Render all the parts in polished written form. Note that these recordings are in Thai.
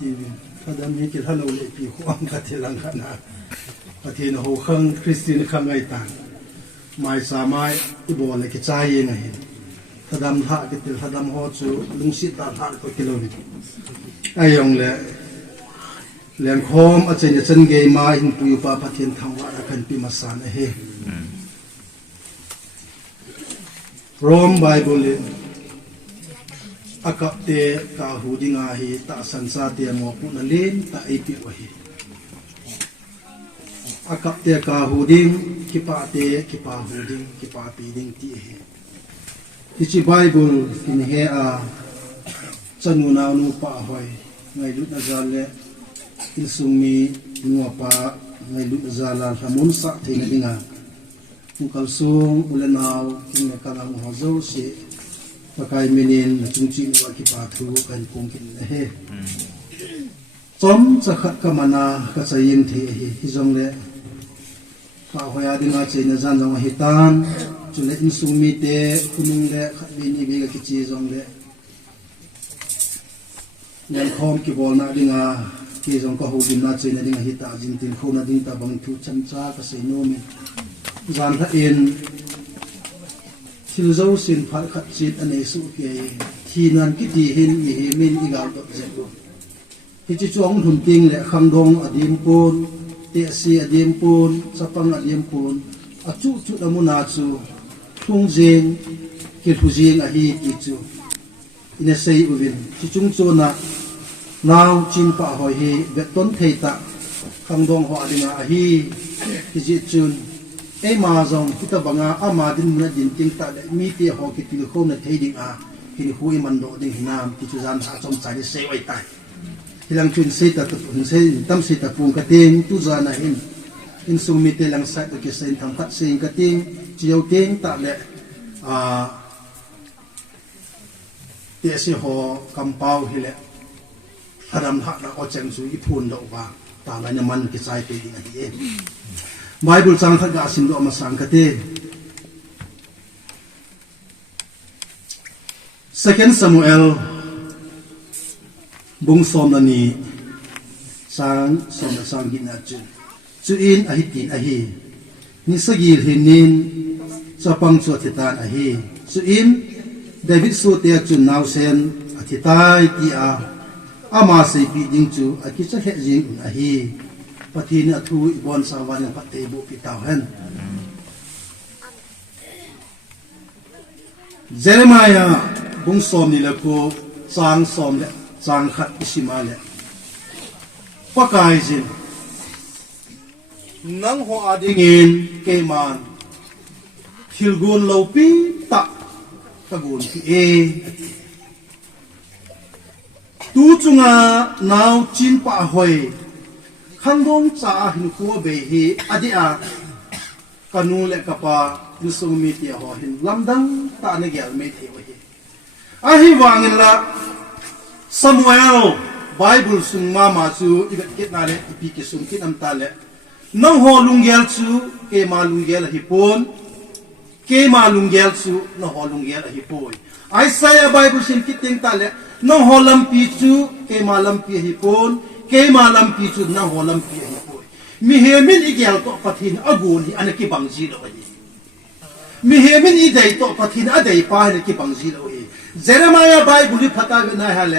ทีถ้าดำนี้กินฮัลโหลเลยปีความกระเทียงขนาดกระเทียนหูข้างคริสเตียนข้างไงต่างไม่สามารถที่บอกเลยกิจใจยังไงถ้าดำท่ากิติถ้าดำหัวจูลุงศิษย์ตาท่าก็กิโลนิไอ้ยองเลยเลี้ยงคอมอาจารย์จันเกยมาอินปุยปาพัทเทียนทางวัดกันปีมาสานเฮโรมไบเบิลอากาเตกาหูดิงาฮีตาสันซาเตียมอปุนเลนตาไอปิวฮีอากาเตกาหูดิงคิปาเตคิปาหูดิงคิปาปีดิงตีฮีที่จีไบเบิลอินเฮอาจันุนานุปะหอยไงลุตนาจาเลอินซุมีนัวปะไงลุตนาจาลาละมุนสักทีนดิงามุกัลซุงอุลนาวกินกาลังหัวโซเสปากายเมนินจุงจีนวากิปาทูกันคงกินเฮจอมจะขัดกมานาก็จะยินเทฮิจงเลป่าหอยดิงาเจนจันจงหิตันจุเลอินซุมีเตคุนุงเลขัดบินีเบกกิจีจงเลยันคอมกิบอลนาดิงาที่จงก็หูดินนาเจนดิงาหิตาจินตินโคนาดิงตาบังทุชันจ้าก็เซโนมิจานทัดเอ็นทิลโซสินพัดขัดจิตอันเอสุเกยทีนันกิตีเห็นมีเฮมินอีกาตกเจ็บฮิจิจวงหุ่นติงและคังดงอดีมปูนเตซีอดีมปูนสปังอดีมปูนอจุจุดมุนาจูทุ่งเจงกิทุเจงอหีกิจูอินเซยอุวินฮิจุงโจนะนาวจินปะหอยเฮเบต้นเทตะคังดงหัวดิงาอหีฮิจิจุนไอ้มาจงที่ตะบังอามาดินมันดินจิงตาเลมีเตียหอกิติลโคมในเทดิงอาฮิริหุยมันโดดิงหินามที่จุจานหาจงใจได้เซไว้ตายฮิลังชุนเซตะตุนเซตั้มเซตะปูงกะเตงจุจานะหินอินซุมิเตลังไซตะเกเซนทำคัดเซงกะเตงเจียวเตงตาเลเตะสิหอกำเปาฮิเลฮารัมหักละอเจงซุอีพูนดอกว่าตาลายมันกิจใจไปดิงอะเองไบเบิลจังทักกาสินโดมาสังคติ Second Samuel บุงสมนันีสังสมสังกินาจุจุอินอหิตินอหินิสกิลหินินจะปังสวดทิตานอหิจุอินเดวิดสูเตียจุนนาวเซนอธิตายตีอามาเสปีดิงจูอคิจะเฮจิงอหิปฏิเนทูอิบอนสาวันยังปฏิบุปิตาเห็นเจเรมายาบุงสมนี่ละกูจางสมเลยจางขัดอิสิมาเลยปากายจินนังหัวดิงินเกมันทิลกุนโลปีตะตะกุนที่ตูจุงานาวจินปะหอยขังดงจ่าหินขัวเบหีอดีอากันูเล็กปะยุสมิติหอหินลำดังตาเนเกลไม่เทวะอาฮิวางินละซามูเอลไบเบิลสุงมาจูอีกเกิดนาเลอีพีกิสุงกินอัมตาเลน้องฮอลุงเกลจูเกมาลุงเกลฮิปอนเกมาลุงเกลจูน้องฮอลุงเกลฮิปอนไอซายาไบเบิลสินกิติงตาเลน้องฮอลัมปีจูเกมาลัมปีฮิปอนเกมาลัมปีจูน้องฮอลัมปีฮิปอนมีเฮมินอีเกลโตปะทินอากูนี่อันนี้กิบังจีโลวะมีเฮมินอีเดย์โตปะทินอาเดย์ป้าอันนี้กิบังจีโลวะเจเรมายาไบเบิลพัตตาเวนัยฮะเล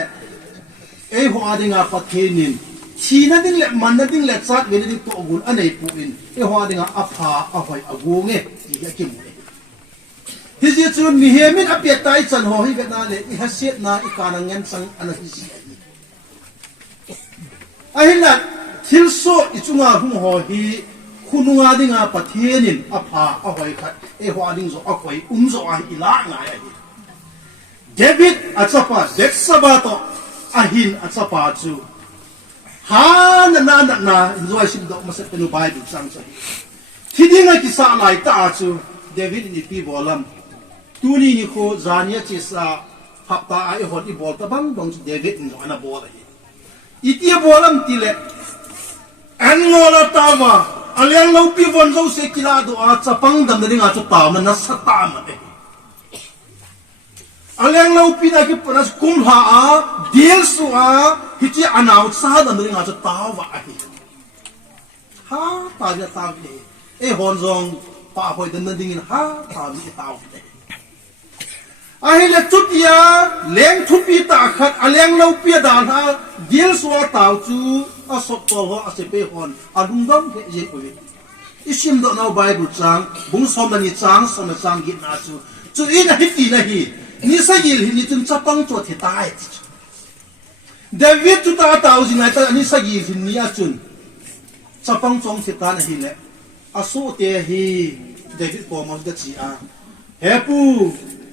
ไอ้หัวดิ่งอาปัทเทนินชีนั่นดิ่งเล็มันนั่นดิ่งเล็สัตว์เวนิดิ่งตัวกุลอันไหนปูอินไอ้หัวดิ่งอาอัพหาอัพไว้อากูเงี้ยที่จะกินเลยที่จะชวนมีเฮมินอัพเดตไอจันหอฮิเวนัยเลยไอ้ฮัสเซตนาไอ้การเงินสังอันนั้นที่ไอ้เห็นละทิลโซอิจุงาหุ่งหอฮีคุณงาดิ่งอาปัทเทนินอัพหาอัพไว้ขัดไอ้หัวดิ่งโซอัพไว้โซอาฮิลาไงไอ้เดวิดอัศปาเด็กสบาโตอาหินอัศปาจูฮานาอินโซชิมดอกมาเสเป็นอุบายดูสังสรรค์ที่ดิ้งกิสาลายตาจูเดวิดนี่ปีบอลัมตูนี่นี่โคจานียจิสาพับตาไอหอดีบอลตะบังดงเดวิดนี่อันบอลเลยอีที่บอลัมทีเล่อันงอลตาวาอันยังเราปีวันเราเสกิลาดูอาจะปังดำดิ่งอาจุตามันนัสตามันเลยอันยังเราปีนักปนัสกุมหาเดียลสุอา hi chi anau sa da ring a cha taw wa hi ha ta ja taw hi e hon zong pa hoi dan ding in ha ta mi taw hi a hi le chutia leng thupi ta khat aleng lo pia dan ha dil swa taw chu a sok tol ho a se pe hon a lung dom ke je ko isim do now Bible chang bung som na ni chang som na chang gi na chu in a hiti na hi ni sa gil hi ni chun chapang cho the tai David chu ta tau jing ai ta ni sa gil hi ni a chun chapang chong the ta na hi le a so te hi David ko ma da chi a he pu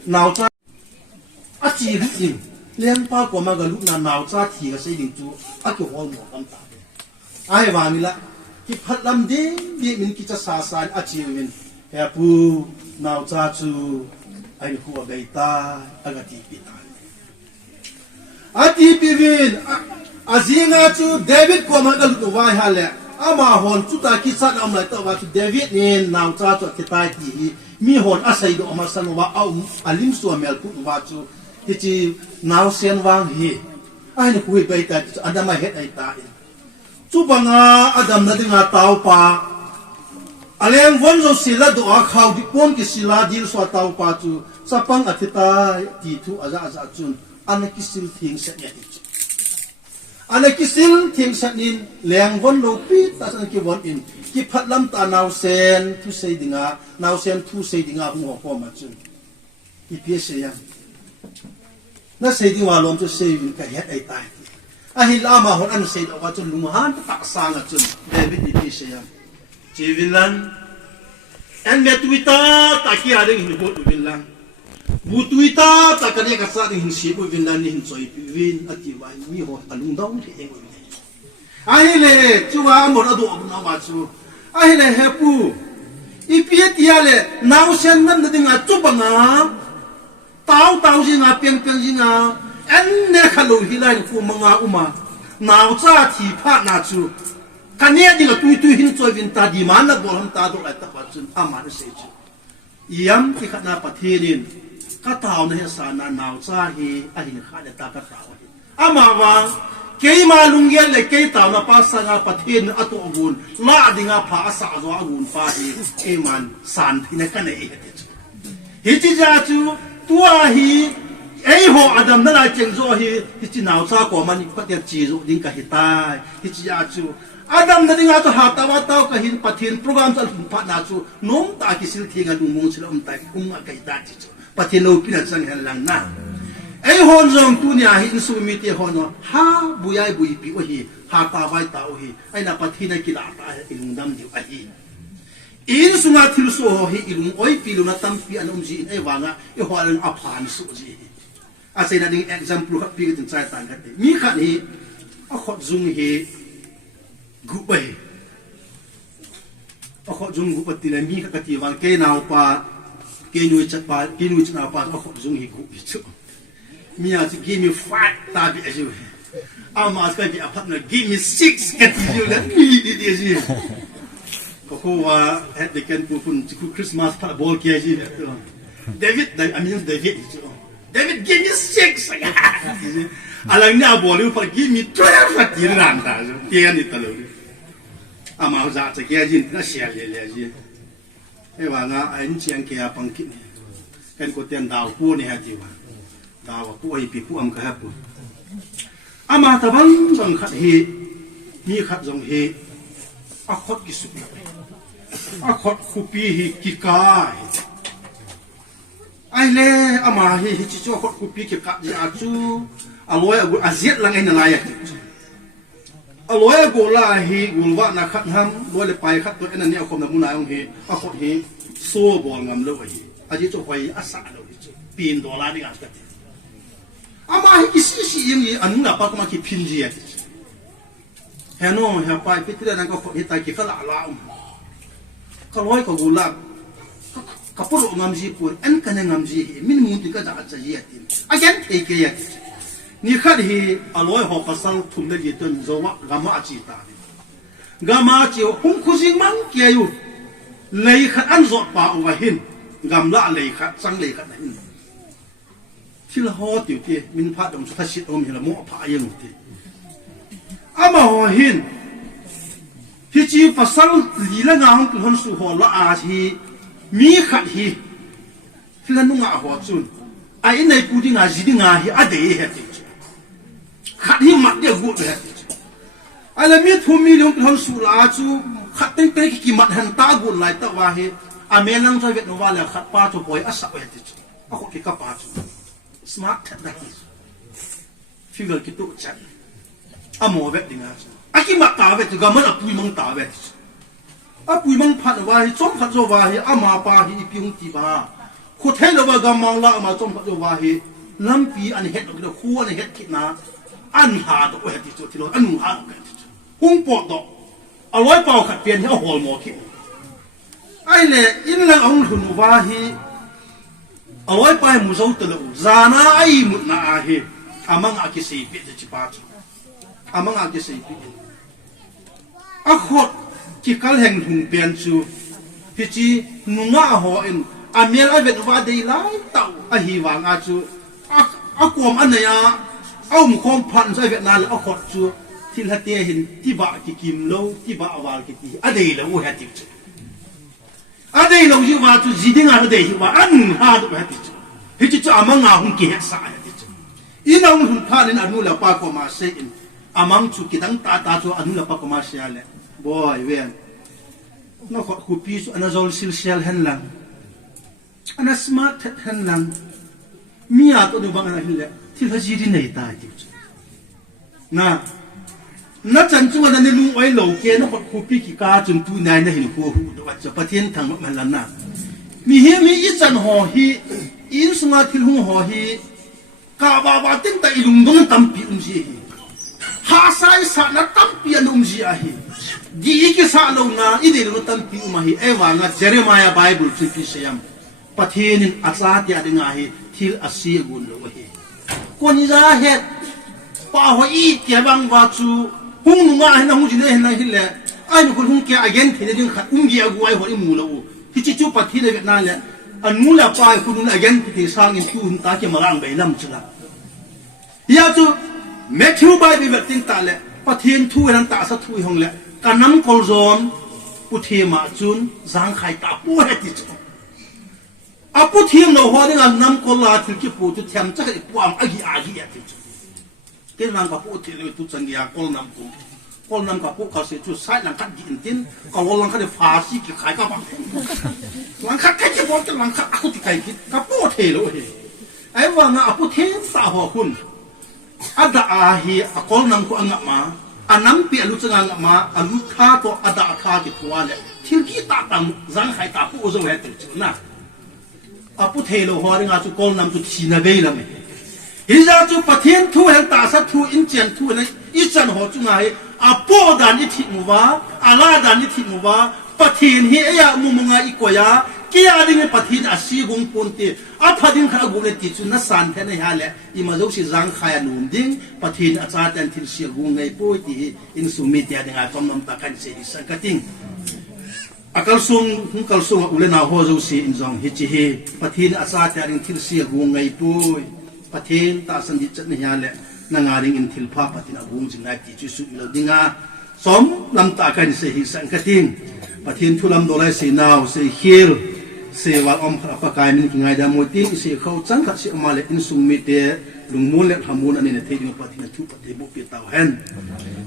naw cha a chi hi in len pa ko ma ga lu na naw cha thi ga sei ding chu a ko hol mo kam ta ai wa mi la ki phat lam ding bi min ki cha sa san a chi min he pu naw cha chu ai ku a gai ta aga ti pi ta a ti pi vin a zinga chu David ko ma ga lu wa ha le ama hon chu ta ki sa am lai ta wa chu David ni naw cha chu ki ta ti mi hon a sai do ma san wa au alim su mel pu wa chu ki chi naw sen wang hi ai ni ku bai ta adama het ai ta chu banga adam na dinga taw pa aleng von zo sila do a khaw di pon ki sila dil so taw pa chu sapang athita ti thu aza aza chun anakisil thing sa nya ti anakisil thing sa nin leng von lo pi ta san ki von in ki phatlam ta naw sen thu sei dinga naw sen thu sei dinga hu ho ma chun ki pi se yang na sei di wa lom chu sei win ka het ai tai a hi lama hon an sei do wa chun lung han ta sang a chun David ni pi se yang Chivinlan and metuita taki ading hin bot vinlan butuita takane ka sa ding si bu vinlan ni hin soi vin ati wa mi ho alung dong the eng wi ai le chuwa mo na do na wa chu ai le hepu ipiatia le naw sen nam na ding a chu banga tau jinga peng jinga en ne khalo hilai ku manga uma naw cha thi pha na chu kania dinga tu hin choi vin ta di man na bol ham ta do lai ta pa chun ama na se chu iam ti khana pathirin ka taw na he sa na naw cha hi a hin kha da ta ka taw hi ama wa ke ma lungian le ke taw na pa sa nga pathin ato gun la dinga pha sa zo agun pa hi e man san thi na ka ne hi ti ja chu tua hi ei ho adam na la cheng zo hi ti naw cha ko man pa te chi zo ding ka hi tai hi chi ja chu Adam na dinga to hata wa taw ka hin pathin program chal pa na chu nom ta ki sil thinga lu mong sila tai a kai da chi chu pathin lo pina chang han lang na ei hon jong tu nya hin su mi te hon ha buyai bui pi o hi ha ta vai ta o hi ai na pathin na ki la ta ilung dam diu a hi in sunga thil so ho hi ilung oi pi lu na tam pi an ji in ei wanga e holan a phan su ji a sei na ding example kha pi ka tin chai tan ka te mi kha ni a khot zung hi gu bai a kho jung gu pati la mi ka ti wal ke naw pa ke nui chat pa ke nui chna pa a kho jung hi gu chu mi a ji give me 5 ta bi ju a ma ska bi a phat na give me 6 ka ti ju la mi di ji ko wa het de ken pu fun ku Christmas pa bol ke ji David David give me 6 alang ni a bol yu pa give me 12 ka ti ran ta ju ti ni ta lo ama za ta ke jin na sia le ji e wa nga ai ni chiang ke a pang ki ken ko ten daw pu ni ha ji wa daw pu ai pi pu am ka ha pu ama ta bang khat hi mi khat jong hi a khot ki su a khot khu pi hi ki kai ai le ama hi chi cho khot khu pi ki ka ji a chu a loi a ziet lang ai na la ya aloy go la hi gulwa na khat ham loi le pai khat to en ani akhom na mu na ong hi a khot hi so bol ngam lo hi a ji cho hoi a sa lo hi pin do la ni ga ta ama hi ki si yim yi anu na pa ko ma ki pin ji ya he no he pai pi tri na ko khot hi ta ki khala la ka loi ko gula ka pu ro ngam ji pu en ka ne ngam ji min mu ti ka da cha ji ya tin again take ya ni khat hi aloi ho pasal thum le ton zowa gama chi ta gama chi hum khusing mang kia yu lei khat an zot pa wa hin gam la lei khat sang lei khat hin thil ho tiu ti min pha dom sa sit om hi la mo pha yeng ti หัวหินที่จีภาษาลีละงามคนสุหัวละอาทีมีขัดฮีที่ละนุ่งอาหัวจุนไอ้ในปูดิ้งอาจีดิ้งอาฮีอเดียเหตุขัดฮีมัดเดียวกูเหตุไอ้ละมีทุ่มมีลุงคนสุลาจูขัดเต็งเต็งกี่มัดหันตาบุญไหลตะวาฮีอเมลังใจเวทนว่าแล้วขัดป้าตัวป่วยอาศัยเหตุเอาคนที่กับป้าจูสมาร์ทแท้ได้ฟิกเกอร์กิตุจันอาโมเวทดิ้งอาจูอากิมัดตาเวทก็มันอปุยมังตาเวทอาปุยมังพัดว่าฮีจอมพัดว่าฮีอามาป้าฮีพิงตีบ้าคุดให้เราบ้ากำมังละมาจอมพัดว่าฮีลำปีอันเห็ดเราคู่อันเห็ดคิดนะอันหาดอกเวทที่เราอันหนูหาดอกเวทหุ่งปอดดอกอร่อยเปล่าขัดเปลี่ยนให้เอาหัวหมอคิดไอ้เนี่ยอินละองหุ่นว่าฮีอร่อยไปมุสาวตะลุจานาไอ้มุดนาฮีอามังอากิสีปิดจิปาจูอามังอากิสีปิดอาขดจิกัลแห่งหุ่นเปลี่ยนจูพิจินุ่งอาหัวอินอาเมียนไอเวทว่าได้ไล่เต่าอาฮีวางอาจูอากวมอันเนี่ยเอาหมู่คอมพันไอเวทนั่นแล้วเอาขดจูที่ละเตียเห็นที่บ่ากิกิมโลที่บ่าวาลกิตีอเดียแล้วโอ้เฮติจูอเดียเราอยู่ว่าจูจีดิ้งอเดียว่าอันหาดูเฮติจูเฮติจูอามังอาหุ่นเกี่ยสายเฮติจูอีน้องหุ่นพานินอนุละปากก็มาเสียนอามังจูกิดังตาจูอนุละปากก็มาเสียเลยบ่อยเวียนนอกจากคูปีจูอันนั้นโซลซิลเชียลเห็นลังอันนั้นสมาร์ทเห็นลังมีอะไรตัวบางอันเห็นเลยที่เขาจีดีในตาจิจูนะนัดจันทร์วันนั้นลุงไว้เหล่าเกณฑ์นอกจากคูปีกิกาจนตัวนายนั่นเห็นหัวหูตัวจะประเทศทางมันละนะมีเฮมีอีจันหอฮีอินสมาธิลุงหอฮีกาบาบาตินแต่ลุงต้องตั้มปีจีฮาไซสานัดตั้มปีอันจีอาฮีดีกิสาลงนะอีเดลุตั้มปีมาฮีเอวางะเจเรมายาไบเบิลสุพิเซียมประเทศนินอาซาติอาดิงาฮีทิลอาเซียกุลโลฮีคนนี้จะเห็ดป่าวอีเกี่ยบังวาจูหุ่งนุ่งอาหินหุ่งจีเนหินอะไรหินเลยไอ้คนหุ่งเกี่ยagainที่จะดึงขัดเกี่ยกูไอ้หัวอิมูลอูที่จิจูประเทศเวียดนามเลยอันมูลป่ายคนหุ่งagainที่สร้างอินทูหุ่นตาเกี่ยมาลังใบลำจุละยาจูแมทธิวใบเบิดติงตาเลยประเทศทูนันตาสัตว์ทูห้องเลยการนำคอลโซนอุเทมาจุนจางไข่ตาปูเฮติจูอาปุถีมเราหัวนี่งานนำคนลาถึงที่ปูจุดเทียมจะให้ความอากีอากีเอติจูเกี่ยนางกับปูที่เราตุจังเกียคนนำกับปูเขาเสียจุดใช้หลังคัดยินตินก็วอลังคัดฟาซีกี่ขายกับบังหลังคัดแค่จะบอกจะหลังคัดอากุติไก่กิดกับปูเทโลเฮไอ้ว่างาอาปุถีมสาวหัวคุณอาดาอาฮีอาคนนำกูอังมาอันนั้นเปียลุจังอังมาอันลุท่าตัวอาดาท่าที่ทัวเลยที่กี่ตาตังจังไข่ตาปูจะเวติจูนะอาปุเทโลหัวนี่งาจุกอลนำจุทีนาเบยละมั้ยฮิจาจุประเทศทูเห็นตาสัตทูอินเจียนทูนั่นอิจันหัวจุงไงอาปูดานิทิมัวอาลาดานิทิมัวประเทศเฮียมุมงาอีกว่าเกี่ยดิ้งประเทศอาศีกงปนตีอาพัดิ้งข้ากุเลติจุนัสสันเทนให้ฮาเลอิมาจุกสิจังขายนุ่มดิ้งประเทศอาจารย์เต็นทิลเสียกงไงปุยตีอินสุมิเตียดิ้งอาจอมน้ำตากันเสียสังกัดดิ้งอากาศสูงหุ่นกาศสูงอุเลนาหัวจุสีอินจงฮิจิเฮประเทศอาจารย์เต็นทิลเสียกงไงปุยประเทศตาสันดิจันยาเลนางาริงอินทิลพาปฏินาบุญจิงไงติจุสุอิลดิงาสมลำตากันเสียสังกัดดิ้งประเทศทุลำโดไลเสียนาวเสียเฮีลเสียวอมขปกายมินไงดามวยติ้งเสียเขาจังขัดเสียมาเลอินสุมิเตลุงมูลเล็ทามูนอันนี้เนี่ยเที่ยวปฏิณทุปฏิบุปิตาวเห็น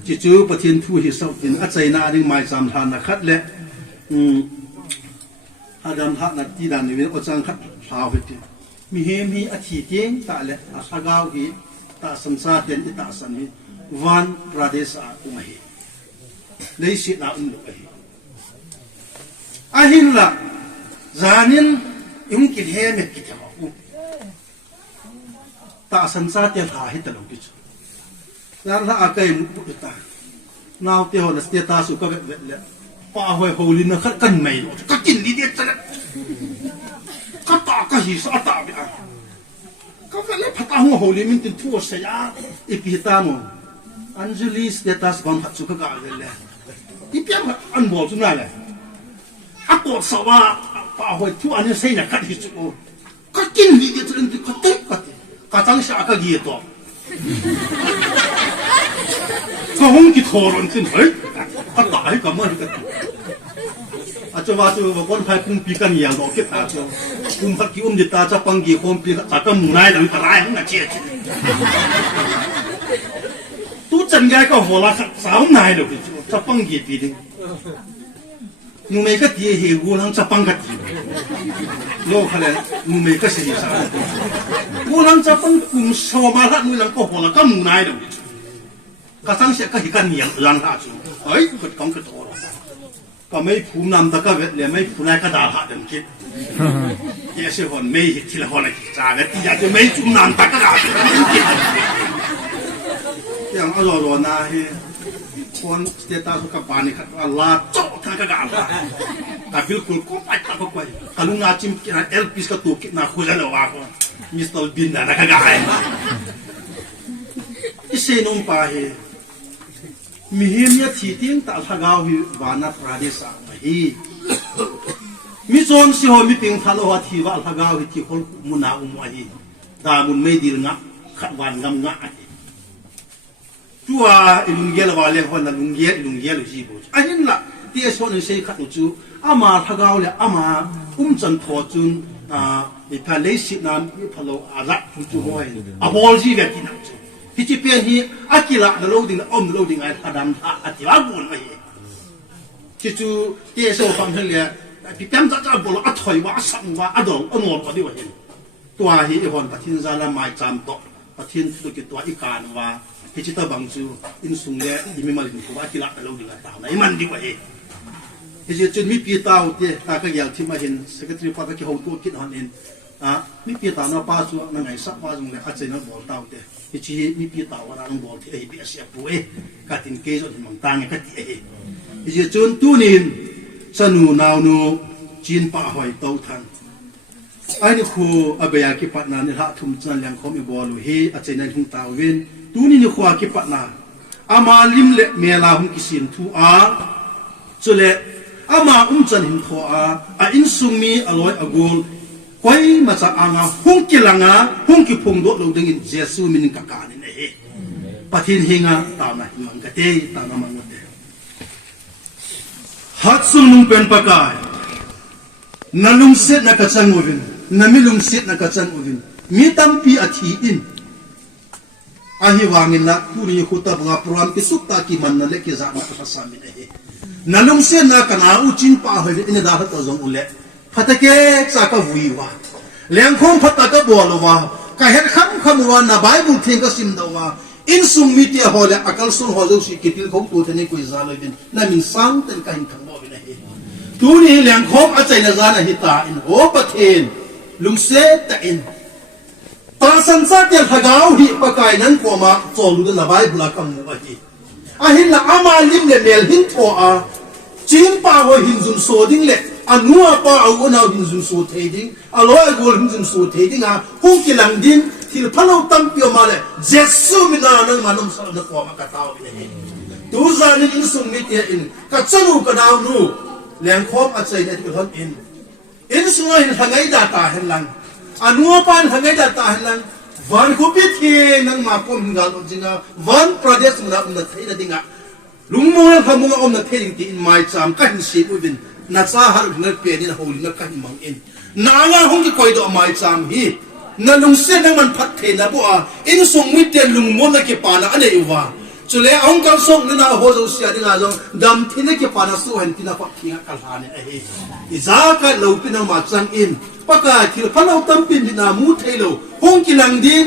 จิจูปฏิณทุหิสาวตินอาศัยนาดิ่งไม่จำทานนักขัดเละอาดัมทักนัดที่ดันนี่เป็นอจังขัดสาวเหตุมีเฮมีอธิเตียงตาเละอาสกาวฮีตาสันซาเตียนตาสันฮีวันประเดศอาคุมาฮีเลยสินาอุนดุฮีอาหินละจานินยุงกินเฮเมกิจมาอุตาสันซาเตียนหาให้ตลอดกิจแล้วละอาเกยมุตุตานาวเตียวนัสเตียตาสุกะเวเลป้าหวยโฮลินนักกันไม่รู้ก็กินดีเดียดจังก็ตาก็หิสตาไปอ่ะก็เวลาพัตาหัวโฮลิมินตินทั่วเสียอีพิตามอันเจลิสเตียตาสบันพัดสุกะกาเวเลอีเปียมอันบอกจุน่าเลยอากูสวะป้าหวยทั่วอันนี้เสียกันหิจุก็กินดีเดียดจังก็เตะก็จังชาก็เกียร์ตัว ก็ห้องกิโทรนขึ้นเฮ้ยก็ตายกับมันกันอาจจะว่าจะบอกคนไทยคุมปีกันอย่างดอกเก็ตตาเจ้าคุมพักกี่ดิตาจะปังกี่คนปีจากก็หมู่นายหลังตรายทั้งนั้นเชี่ยตู้จันยายก็หัวละสาวนายเลยจะปังกี่ปีนึงมึงไม่ก็ตีเหวหลังจะปังกันโลกอะไรมึงไม่ก็เสียสารกูหลังจะปังกุมสวมาละมึงหลังก็หัวละก็หมู่นายเลยก็สังเสียก็หิกันอย่างหลังหาจูเฮ้ยก็ต้องกระโดดก็ไม่ผูนำตะก็เวทเลยไม่ผูนายก็ด่าหาเดิมคิดเยอะคนไม่ทีละคนเลยจ้าแล้วที่อยากจะไม่จุ่มน้ำตะก็ด่าอย่างอร่อยนะเฮ้คนเตตาสุขภาพนี่ครับลาโจ๊กทั้งกระดาษแต่บิลคุลก็ไปตะก็ไปถ้าลุงอาจิมกินเอลพิสก็ตัวกินน่าคุยแล้วว่าคนมิสเตอร์บินน่ะกระดาษอีเซนงไปมีเฮียที่ทิ้งตาทากาววานาปราเดสามาฮีมีโซนสิโฮมีปิงทะเลาะที่ว่าทากาวที่คนมุนาอุมาฮีดามุนไม่ดีงะขัดวันงำงะตัวลุงเยลว่าเลี้ยงคนนั้นลุงเยลจีบุอันนี้ละที่ส่วนนี้ขัดจูอามาทากาวเลยอามาจันทอจุนมีพาเลสินามมีพาโลอารักจูห้อยอาบอลจีเวกินักจูที่จะเป็นที่อากิละนรกดิ่งอมนรกดิ่งไอ้ฮาดัมอาทิวาบุญมาที่จูที่ส่วนฟังเรื่องพี่แก้มจะบุญอาถอยว่าสังว่าอดองอนอนก็ดีกว่าเห็นตัวเหี้ยคนปะทินซาลาไม่จำต่อปะทินตุกิตัวอีการว่าที่จิตบังจูอินสุงเล่ที่มีมาลินตัวอากิละนรกดิ่งไอ้ตาไหนมันดีกว่าเห็นที่จะจุดมีปีตาวที่ตากระยาที่มาเห็นสกัดที่พอตะกี้เขาตัวคิดหันเองมีปีตาวนป้าชัวนั่งไงสักว่าตรงเลยอาจจะนั่งบอลตาวเต้ที่มีปีตาวว่านั่งบอลที่เบียเสียปุ้ยกัดตินเกจที่มังตังไงกัดที่จะจุดตัวนี้สนุนาวนูจีนป่าหอยเต้าทันไอ้นี่คืออาเบียกิปัตนาเนี่ยละทุ่มจันยังคอมีบอลเฮอาจจะนั่งทุ่งตาวเวนตัวนี้นี่คือกิปัตนาอามาลิมเละเมลาหุงกิสินทูจุเละอามาจันหินทัวอินซุมีอร่อยอกูลคอยมาจากอ่างหุ่งกิลังหุ่งกิพงโดดลงดึงอินเจสูมินิกากานี่นะเฮปัทินหิงตามนะมังกะเตตามมังกะเตฮัตซุนุงเป็นปากายนั่ลุงเสดนักจังอุวินนั่มิลุงเสดนักจังอุวินมีตัมปีอาทิอินอาฮิวางินละตุนีขุตาบงาปรามกิสุตตากิมันนั่นเล็กกิจานักภาษามินะเฮนั่ลุงเสดนักนาอุจินป่าเฮอินดาฮัตตะจงอุเลพัตเกะสักวุยวะเลี้ยงคงพัตตะกะบัวลวะกะเห็นคำว่านาไบเบิลเทงก็สิมดาวะอินซุมมิเตียฮอลอักลสุนฮอลจุสิกิติลของตัวเทนี่กุยซาลอยบินนั่นมินสังเต็นกันทั้งหมดนะเฮตัวนี้เลี้ยงคงอาศัยนาจานะฮิตาอินโอปะเทนลุงเสตอินตาสันสัตย์ยังหากาวฮิปะกายนั้นกว่ามาโซลุดนาไบเบิลกัมมุอะฮีอาหินละอามาลิมเลเมลหินทัวจีนป่าวหินซุนโซดิ้งเล็อันนัวป้าเอาคนเอาหินซุนสูเทดิ้งอร่อยกว่าหินซุนสูเทดิ้งหุ่งกิลังดิ้งที่พลังตั้มเปียวมาเลยเจสุมินานังมันนุ่มสาวนักว่ามากัตาวไปเลยตัวจานี่อินสุมิเตียอินกัจจุกระดาวนูเลี้ยงครอบอาศัยในที่คนอินสุงหินทางไงดาตาเห็นลังอันนัวป้าทางไงดาตาเห็นลังวันคุบิทีนังมาคมงานจริงวันประเดี๋ยวสมนับนัดที่นั่นดิ้งลุงมูนันพมุงอมนัดที่ดิ้งที่อินไม่จำกันสิบุบินนัดสาหารุนัดเปียนี่นะฮูลินัดกันมังอินนางาหงที่คอยดูไม่จำฮีนั่นลุงเส้นนั่งมันพัดเทนะบัวอินส่งมิเตลุงมูนักเก็บปานะอันนี้ว่าจุเลยองค์การส่งนั่นนะโฮโซเซียดิ้งอาจงดำที่นักเก็บปานะสู้เห็นที่นักพักทิ้งกัลฮานี่เอ้อิจากันเราเป็นนักมาจังอินปากกาที่พระเราตั้มเป็นดินามูเทโลหงกิลังดิน